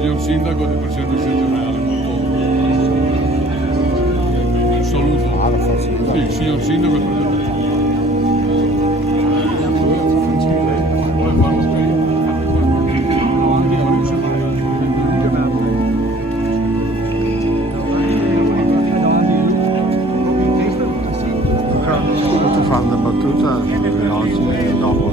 signor Sindaco del Presidente Generale, molto un saluto. Ah, lo fa sì. Sì, il signor Sindaco del Presidente Generale. Vuole farlo prima? Tutti fanno battute veloci e dopo.